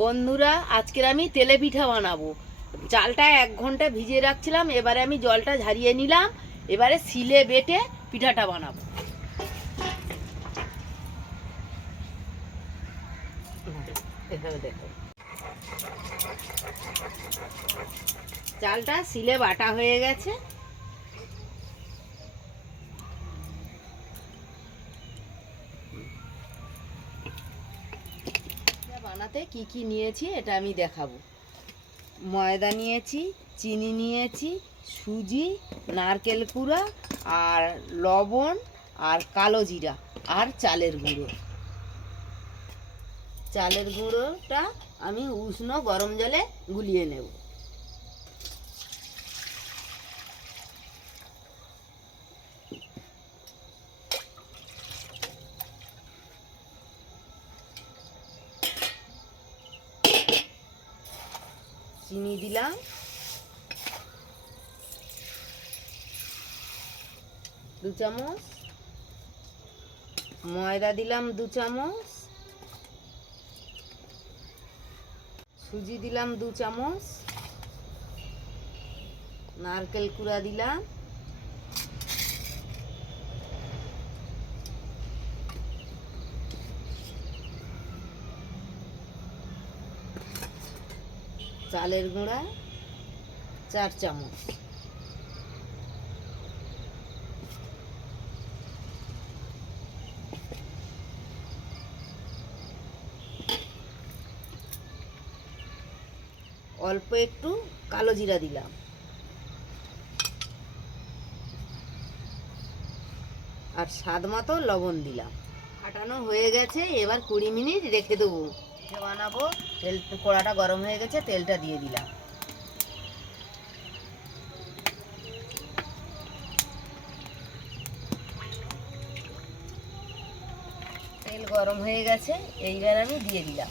বন্ধুরা, আজকের আমি তেলে পিঠা বানাবো। চালটা এক ঘণ্টা ভিজিয়ে রাখছিলাম, এবারে আমি জলটা ঝারিয়ে নিলাম, এবারে সিলে বেটে পিঠাটা বানাবো। চালটা সিলে বাটা হয়ে গেছে। বানাতে কি কি নিয়েছি এটা আমি দেখাবো। ময়দা নিয়েছি, চিনি নিয়েছি, সুজি, নারকেল কুড়া, আর লবণ, আর কালো জিরা, আর চালের গুঁড়ো। চালের গুঁড়োটা আমি উষ্ণ গরম জলে গুলিয়ে নেব। চিনি দিলাম। দু চামচ। ময়দা দিলাম দু চামচ। সুজি দিলাম দু চামচ। নারকেল কুড়া দিলাম। চালের গুঁড়া, চার চামচ। অল্প একটু কালো জিরা দিলাম। আর স্বাদ মতো লবণ দিলাম। ফাটানো হয়ে গেছে, এবার কুড়ি মিনিট রেখে দেবো। পিঠে বানাবো। তেল, কড়াটা গরম হয়ে গেছে, তেলটা দিয়ে দিলাম। তেল গরম হয়ে গেছে, এইবার আমি দিয়ে দিলাম।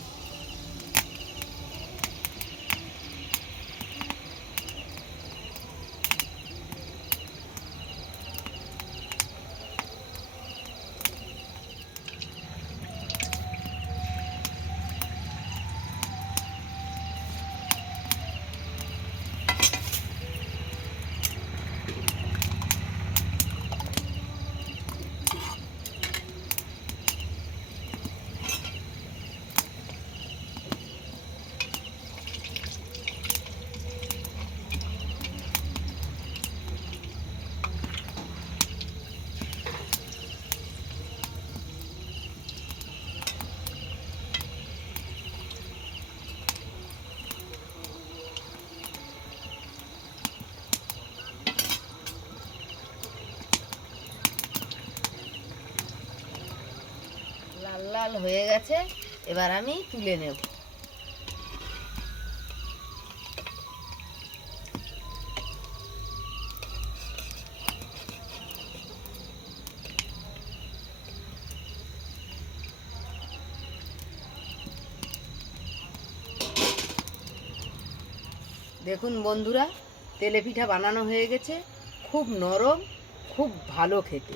লাল হয়ে গেছে, এবার আমি তুলে নেব। দেখুন বন্ধুরা, তেলে পিঠা বানানো হয়ে গেছে, খুব নরম, খুব ভালো খেতে।